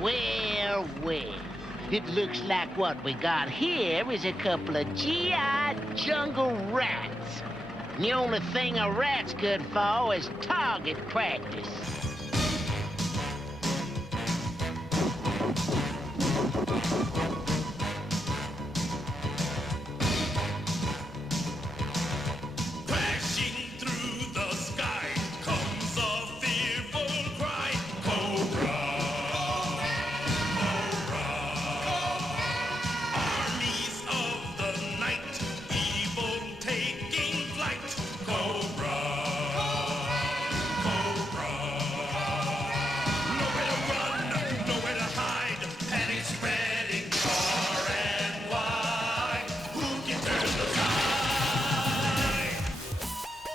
Well, well. It looks like what we got here is a couple of GI jungle rats. And the only thing a rat's good for is target practice.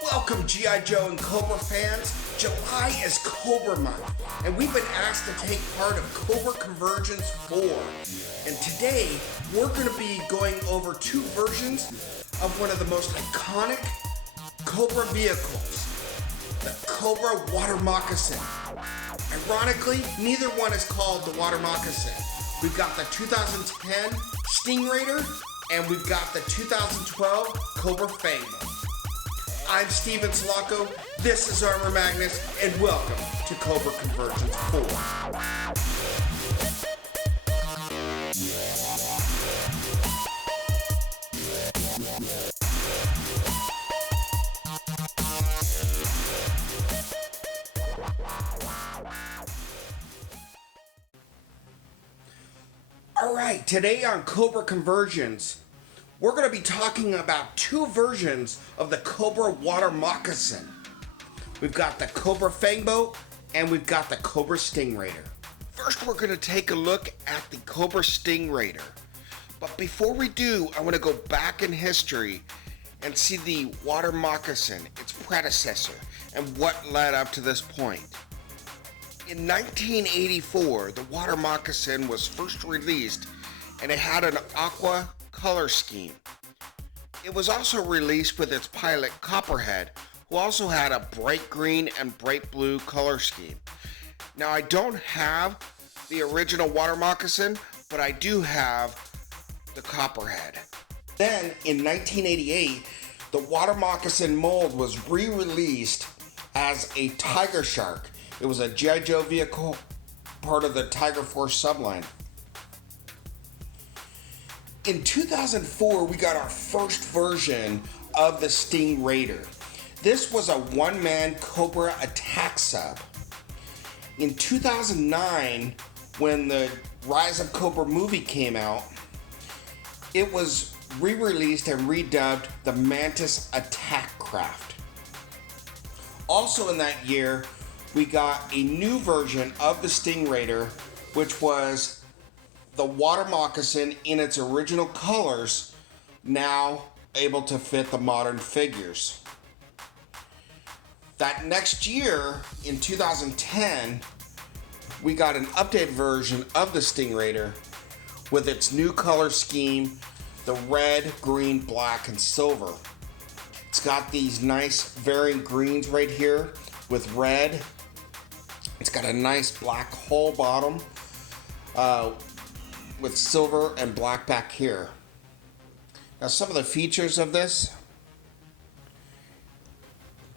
Welcome, G.I. Joe and Cobra fans. July is Cobra Month, and we've been asked to take part of Cobra Convergence 4. And today, we're going to be going over two versions of one of the most iconic Cobra vehicles, the Cobra Water Moccasin. Ironically, neither one is called the Water Moccasin. We've got the 2010 Stingraider, and we've got the 2012 Cobra Fangboat. I'm Steven Slocco, this is ArmorMagnus, and welcome to Cobra Convergence 4. Alright, today on Cobra Convergence, we're going to be talking about two versions of the Cobra Water Moccasin. We've got the Cobra Fangboat and we've got the Cobra Stingraider. First, we're going to take a look at the Cobra Stingraider. But before we do, I want to go back in history and see the Water Moccasin, its predecessor, and what led up to this point. In 1984, the Water Moccasin was first released and it had an aqua color scheme. It was also released with its pilot Copperhead, who also had a bright green and bright blue color scheme. Now, I don't have the original Water Moccasin, but I do have the Copperhead. Then, in 1988, the Water Moccasin mold was re-released as a Tiger Shark. It was a G.I. Joe vehicle, part of the Tiger Force subline. In 2004, we got our first version of the Stingraider. This was a one-man Cobra attack sub. In 2009, when the Rise of Cobra movie came out, it was re-released and redubbed the Mantis Attack Craft. Also in that year, we got a new version of the Stingraider, which was the Water Moccasin in its original colors, now able to fit the modern figures. That next year, in 2010, we got an updated version of the Stingraider with its new color scheme, the red, green, black, and silver. It's got these nice varying greens right here with red. It's got a nice black hull bottom with silver and black back here. Now, some of the features of this: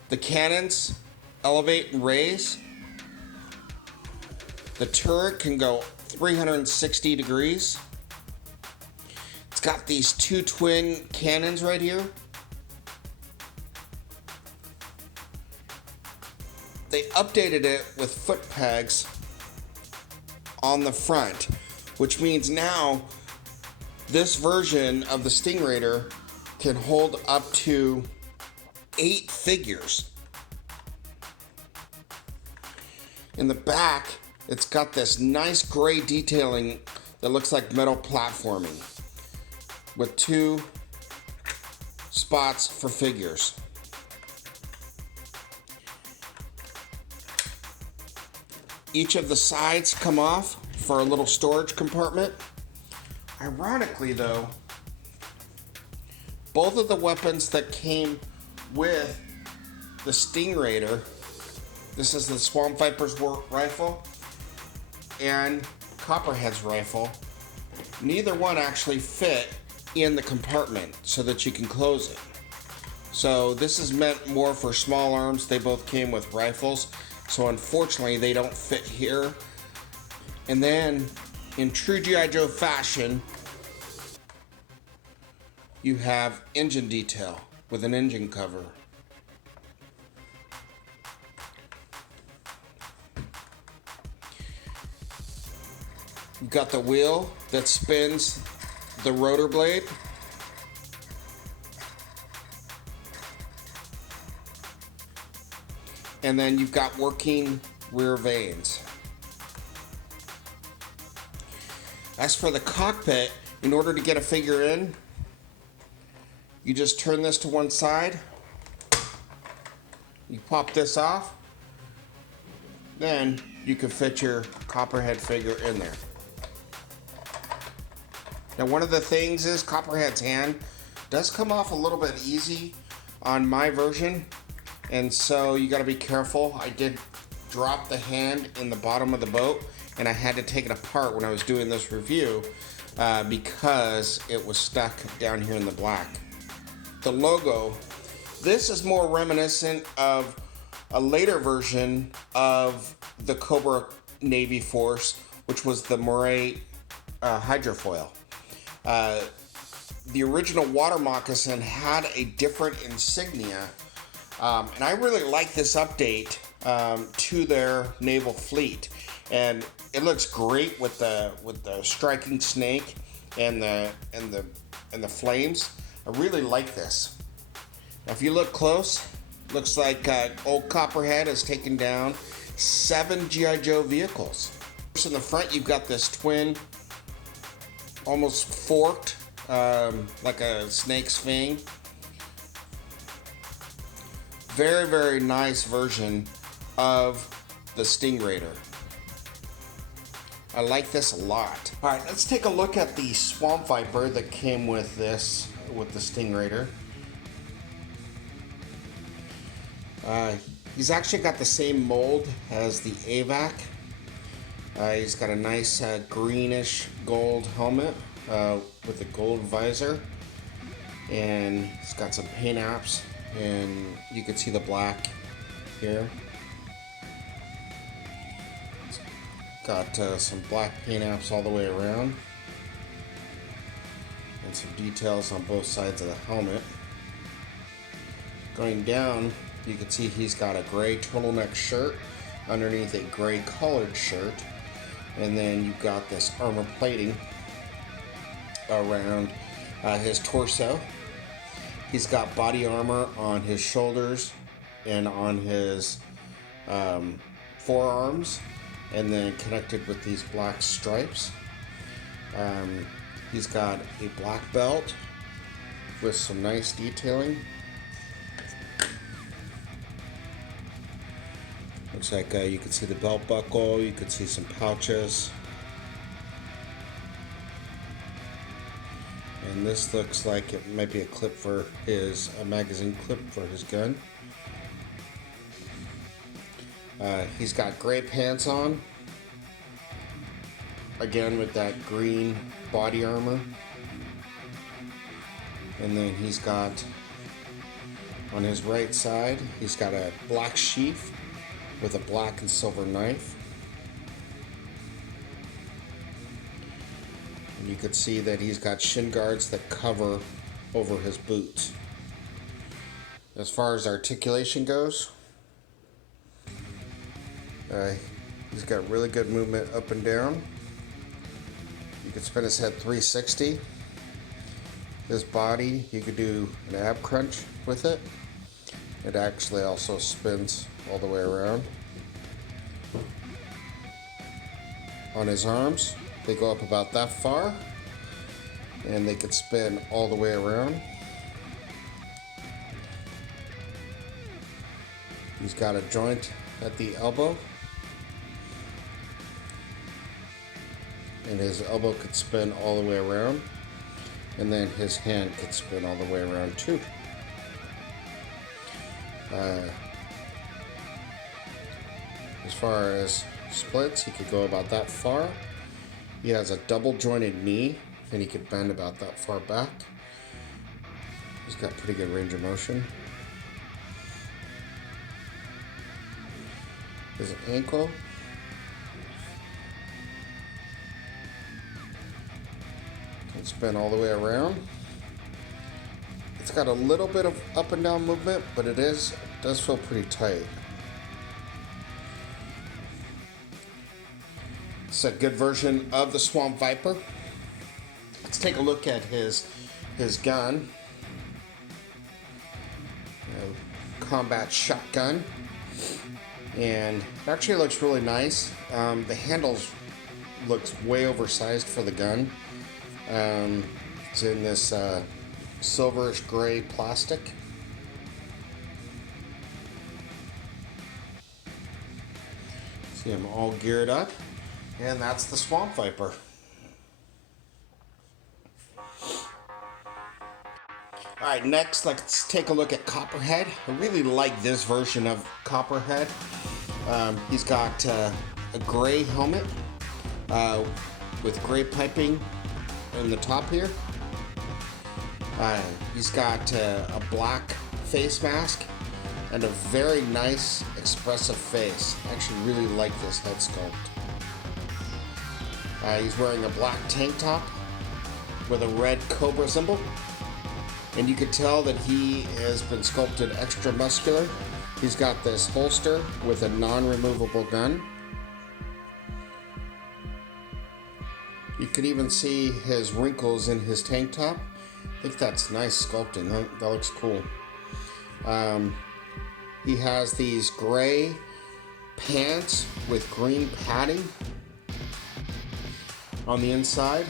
the cannons elevate and raise. The turret can go 360 degrees. It's got these two twin cannons right here. They updated it with foot pegs on the front, which means now this version of the Stingraider can hold up to 8 figures. In the back, it's got this nice gray detailing that looks like metal platforming with 2 spots for figures. Each of the sides come off for a little storage compartment. Ironically though, both of the weapons that came with the Stingraider, this is the Swamp Viper's rifle, and Copperhead's rifle, neither one actually fit in the compartment so that you can close it. So this is meant more for small arms. They both came with rifles, so unfortunately they don't fit here. And then, in true G.I. Joe fashion, you have engine detail with an engine cover. You've got the wheel that spins the rotor blade. And then you've got working rear vanes. As for the cockpit, in order to get a figure in, you just turn this to one side, you pop this off, then you can fit your Copperhead figure in there. Now, one of the things is Copperhead's hand does come off a little bit easy on my version, and so you got to be careful. I did drop the hand in the bottom of the boat, and I had to take it apart when I was doing this review because it was stuck down here in the black. The logo, this is more reminiscent of a later version of the Cobra Navy Force, which was the Moray hydrofoil. The original water moccasin had a different insignia, and I really like this update to their naval fleet, and it looks great with the striking snake and the flames. I really like this. Now, if you look close, looks like old Copperhead has taken down 7 G.I. Joe vehicles. In the front, you've got this twin, almost forked, like a snake's fang. Very, very nice version of the Stingraider. I like this a lot. All right, let's take a look at the Swamp Viper that came with this, with the Stingraider. He's actually got the same mold as the AVAC. He's got a nice greenish gold helmet with a gold visor, and he's got some paint apps, and you can see the black here. It's got some black paint apps all the way around, and some details on both sides of the helmet. Going down, you can see he's got a gray turtleneck shirt underneath a gray collared shirt, and then you've got this armor plating around his torso. He's got body armor on his shoulders and on his forearms, and then connected with these black stripes. He's got a black belt with some nice detailing. Looks like you can see the belt buckle, you can see some pouches. And this looks like it might be a clip for a magazine clip for his gun. He's got gray pants on, again with that green body armor. And then he's got, on his right side, he's got a black sheath with a black and silver knife. And you can see that he's got shin guards that cover over his boots. As far as articulation goes, he's got really good movement up and down. You can spin his head 360. His body, you could do an ab crunch with it. It actually also spins all the way around. On his arms, they go up about that far, and they could spin all the way around. He's got a joint at the elbow, and his elbow could spin all the way around, and then his hand could spin all the way around too. As far as splits, he could go about that far, He has a double jointed knee, and he could bend about that far back. He's got pretty good range of motion. His ankle. Can spin all the way around. It's got a little bit of up and down movement, but it does feel pretty tight. It's a good version of the Swamp Viper. Let's take a look at his gun. Combat shotgun. And it actually looks really nice. The handles looks way oversized for the gun. It's in this silverish gray plastic. See him all geared up. And that's the Swamp Viper. Alright, next let's take a look at Copperhead. I really like this version of Copperhead. He's got a gray helmet with gray piping in the top here. He's got a black face mask and a very nice expressive face. I actually really like this head sculpt. He's wearing a black tank top with a red Cobra symbol. And you could tell that he has been sculpted extra muscular. He's got this holster with a non-removable gun. You could even see his wrinkles in his tank top. I think that's nice sculpting. That looks cool. He has these gray pants with green padding on the inside.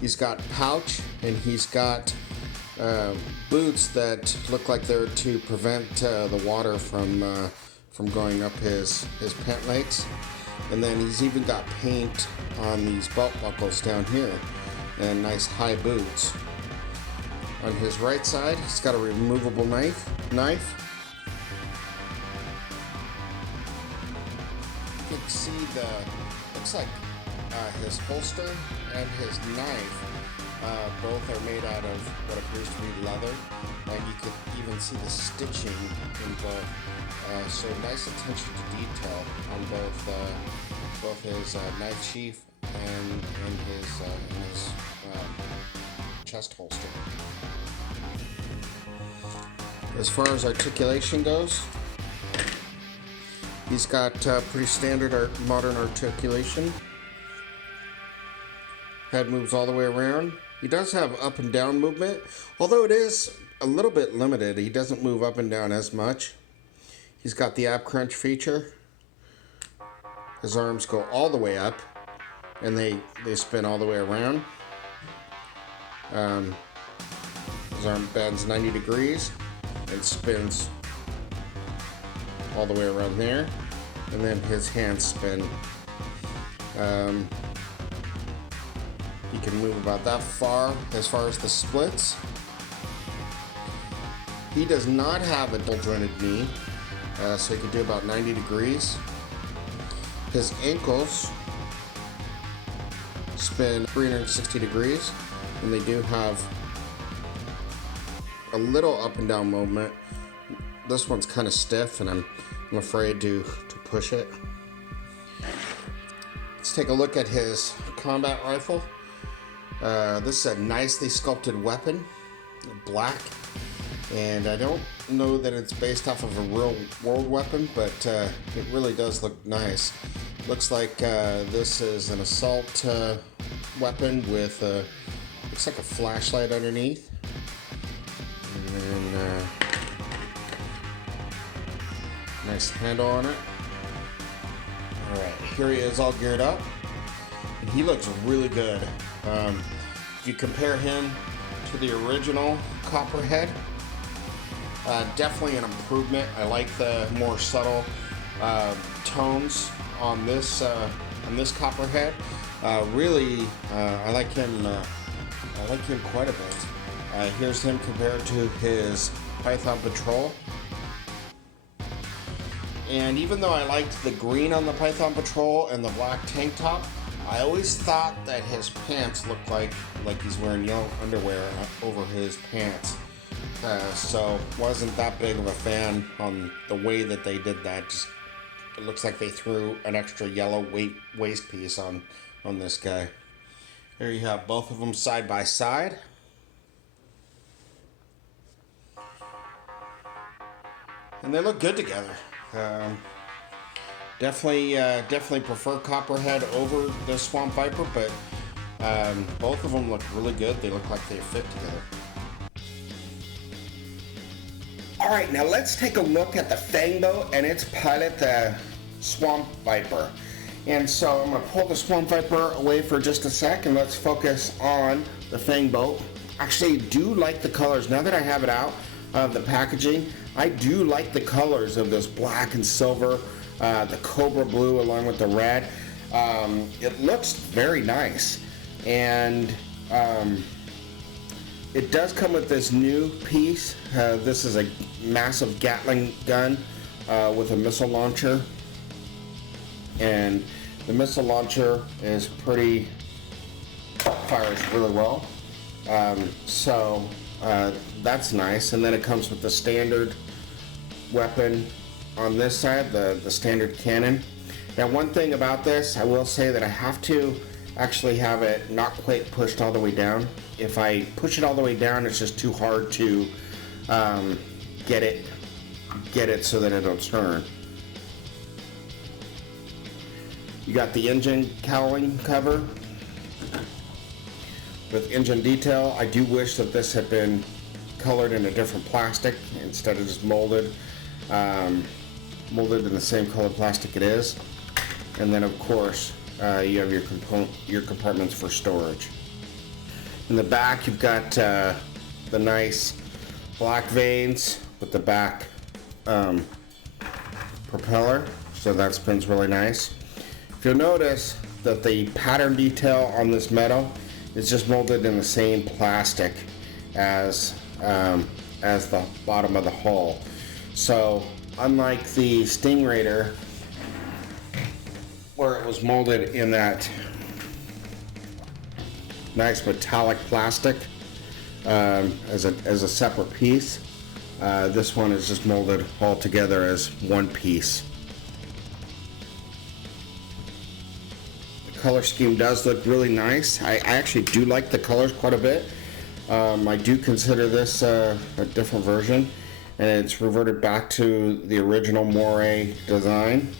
He's got pouch, and he's got boots that look like they're to prevent the water from going up his pant legs. And then he's even got paint on these belt buckles down here and nice high boots. On his right side, he's got a removable knife. You can see looks like his holster and his knife both are made out of what appears to be leather, and you could even see the stitching in both. So nice attention to detail on both his knife sheath and his chest holster. As far as articulation goes, he's got pretty standard modern articulation. Head moves all the way around. He does have up and down movement, although it is a little bit limited. He doesn't move up and down as much. He's got the ab crunch feature. His arms go all the way up, and they spin all the way around. His arm bends 90 degrees and spins all the way around there, and then his hands spin. He can move about that far as the splits. He does not have a double jointed knee, so he can do about 90 degrees. His ankles spin 360 degrees, and they do have a little up and down movement. This one's kind of stiff, and I'm afraid to push it. Let's take a look at his combat rifle. This is a nicely sculpted weapon, black, and I don't know that it's based off of a real world weapon, but it really does look nice. Looks like this is an assault weapon with looks like a flashlight underneath, and then nice handle on it. All right, here he is all geared up, and he looks really good. If you compare him to the original Copperhead, definitely an improvement. I like the more subtle tones on this Copperhead. Really, I like him. I like him quite a bit. Here's him compared to his Python Patrol. And even though I liked the green on the Python Patrol and the black tank top, I always thought that his pants looked like he's wearing yellow underwear over his pants. So wasn't that big of a fan on the way that they did that. Just it looks like they threw an extra yellow waist piece on this guy. Here you have both of them side by side. And they look good together. Definitely prefer Copperhead over the Swamp Viper, but both of them look really good. They look like they fit together. All right, now let's take a look at the Fangboat and its pilot, the Swamp Viper. And so I'm going to pull the Swamp Viper away for just a sec, and let's focus on the Fangboat. Actually, I do like the colors. Now that I have it out of the packaging, I do like the colors of this black and silver, the Cobra blue along with the red. It looks very nice. And it does come with this new piece. This is a massive Gatling gun with a missile launcher. And the missile launcher is fires really well. So that's nice. And then it comes with the standard weapon on this side, the standard cannon. Now, one thing about this, I will say that I have to actually have it not quite pushed all the way down. If I push it all the way down, it's just too hard to get it so that it'll turn. You got the engine cowling cover with engine detail. I do wish that this had been colored in a different plastic instead of just molded in the same color plastic it is. And then of course you have your compartments for storage. In the back you've got the nice black veins with the back propeller, so that spins really nice. If you'll notice that the pattern detail on this metal is just molded in the same plastic as the bottom of the hull. So unlike the Stingraider, where it was molded in that nice metallic plastic as a separate piece, this one is just molded all together as one piece. Color scheme does look really nice. I actually do like the colors quite a bit. I do consider this a different version, and it's reverted back to the original Moray design.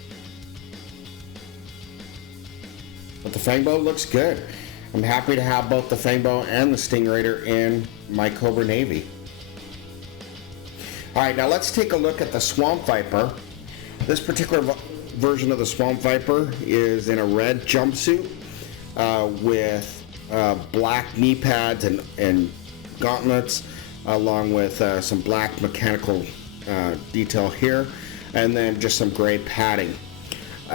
But the Fangboat looks good. I'm happy to have both the Fangboat and the Stingraider in my Cobra Navy. Alright, now let's take a look at the Swamp Viper. This particular version of the Swamp Viper is in a red jumpsuit with black knee pads and gauntlets, along with some black mechanical detail here, and then just some gray padding.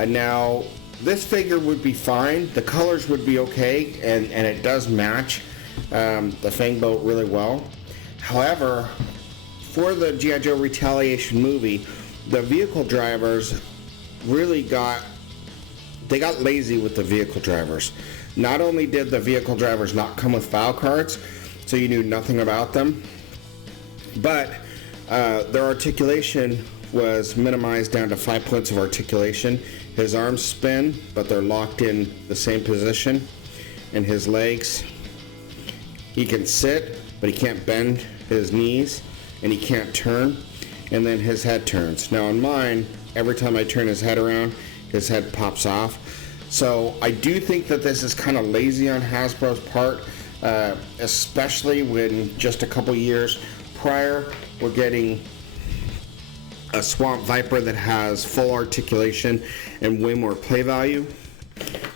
Now this figure would be fine, the colors would be okay, and it does match the Fangboat really well. However, for the G.I. Joe Retaliation movie, the vehicle drivers really got lazy with the vehicle drivers. Not only did the vehicle drivers not come with file cards, so you knew nothing about them, but their articulation was minimized down to 5 points of articulation. His arms spin, but they're locked in the same position. And his legs, he can sit, but he can't bend his knees, and he can't turn. And then his head turns. Now on mine, every time I turn his head around, his head pops off. So I do think that this is kind of lazy on Hasbro's part, especially when just a couple years prior we're getting a Swamp Viper that has full articulation and way more play value.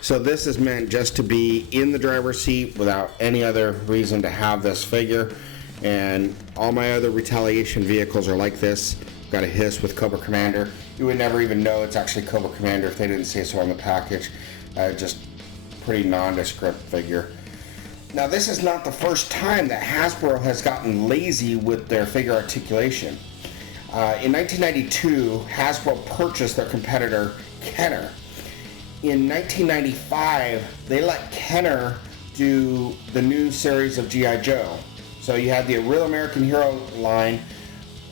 So this is meant just to be in the driver's seat without any other reason to have this figure. And all my other Retaliation vehicles are like this. Got a hiss with Cobra Commander. You would never even know it's actually Cobra Commander if they didn't say so on the package. Just pretty nondescript figure. Now this is not the first time that Hasbro has gotten lazy with their figure articulation. In 1992, Hasbro purchased their competitor Kenner, in 1995, they let Kenner do the new series of G.I. Joe. So you had the Real American Hero line,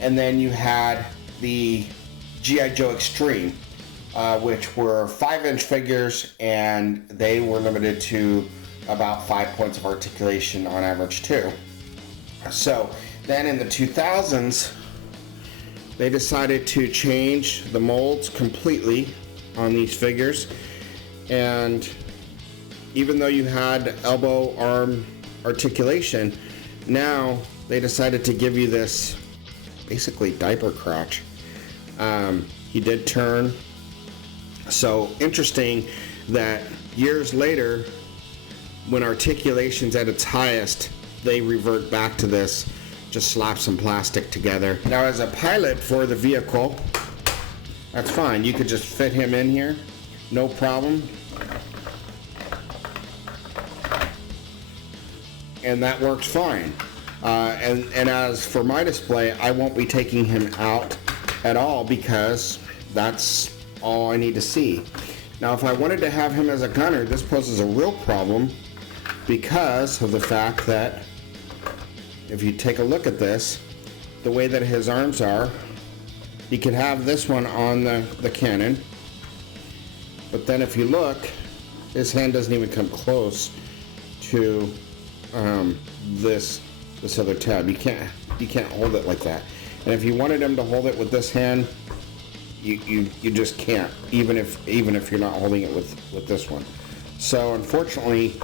and then you had the G.I. Joe Extreme, which were 5-inch figures, and they were limited to about 5 points of articulation on average too. So then in the 2000s, they decided to change the molds completely on these figures, and even though you had elbow arm articulation, now they decided to give you this basically diaper crotch. He did turn. So interesting that years later, when articulation's at its highest, they revert back to this, just slap some plastic together. Now as a pilot for the vehicle, that's fine. You could just fit him in here, no problem. And that works fine. And as for my display, I won't be taking him out at all because that's all I need to see. Now if I wanted to have him as a gunner, this poses a real problem because of the fact that if you take a look at this, the way that his arms are, he could have this one on the cannon, but then if you look, his hand doesn't even come close to this other tab. You can't hold it like that. And if you wanted him to hold it with this hand, you just can't, even if you're not holding it with this one. So unfortunately,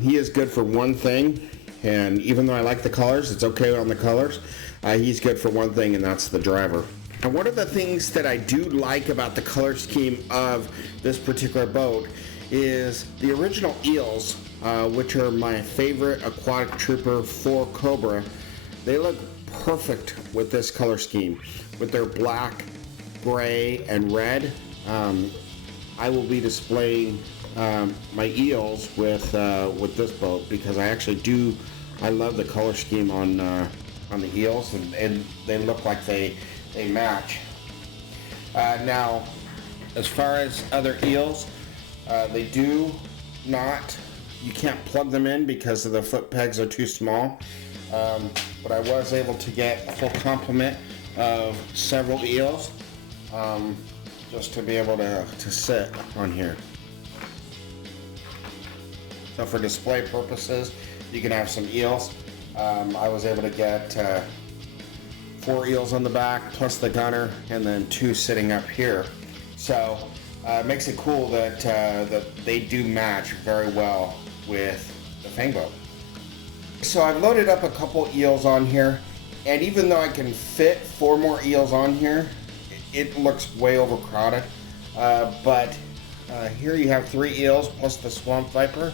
he is good for one thing, and even though I like the colors, it's okay on the colors, he's good for one thing, and that's the driver. And one of the things that I do like about the color scheme of this particular boat is the original eels, which are my favorite aquatic trooper for Cobra. They look perfect with this color scheme, with their black, gray, and red. I will be displaying my eels with this boat because I love the color scheme on the eels, and they look like they match. Now, as far as other eels, they do not, you can't plug them in because of the foot pegs are too small, but I was able to get a full complement of several eels just to be able to sit on here. So for display purposes, you can have some eels. I was able to get 4 eels on the back plus the gunner, and then 2 sitting up here. So it makes it cool that they do match very well with the Fangboat. So I've loaded up a couple eels on here, and even though I can fit 4 more eels on here, it looks way overcrowded. But here you have 3 eels plus the swamp viper,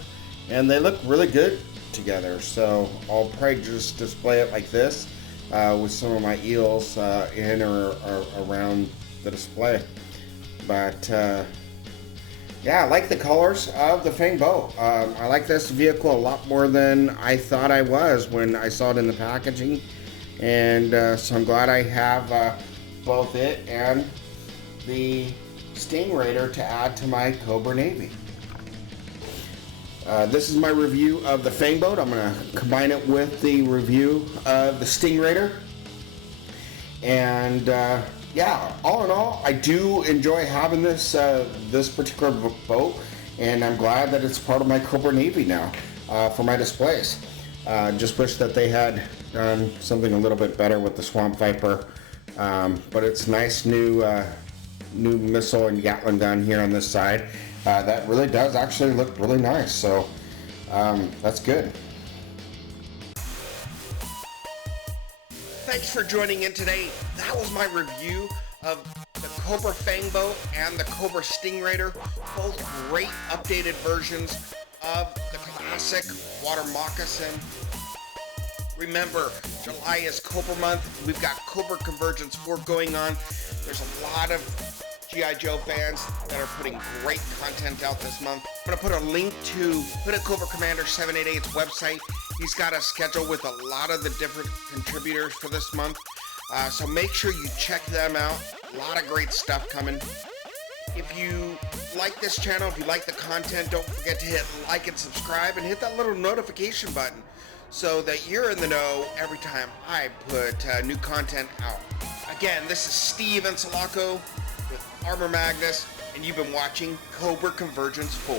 and they look really good together. So I'll probably just display it like this with some of my eels in or around the display. But yeah, I like the colors of the Fangboat. I like this vehicle a lot more than I thought I was when I saw it in the packaging, and so I'm glad I have both it and the Stingraider to add to my Cobra Navy. This is my review of the Fangboat. I'm going to combine it with the review of the Stingraider. And yeah, all in all, I do enjoy having this particular boat, and I'm glad that it's part of my Cobra Navy now for my displays. Just wish that they had done something a little bit better with the Swamp Viper, but it's nice new missile and Gatling gun here on this side. That really does actually look really nice, so that's good. Thanks for joining in today. That was my review of the Cobra Fangboat and the Cobra Stingraider, both great updated versions of the classic water moccasin. Remember, July is Cobra month. We've got Cobra Convergence 4 going on. There's a lot of G.I. Joe fans that are putting great content out this month. I'm going to put a link to Hooded Cobra Commander 788's website. He's got a schedule with a lot of the different contributors for this month. So make sure you check them out. A lot of great stuff coming. If you like this channel, if you like the content, don't forget to hit like and subscribe and hit that little notification button so that you're in the know every time I put new content out. Again, this is Steve Ensalacco with ArmorMagnus, and you've been watching Cobra Convergence 4.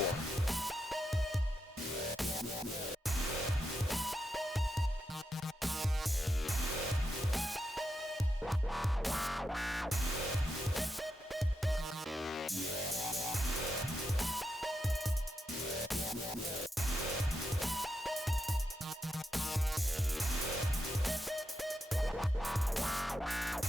Wow.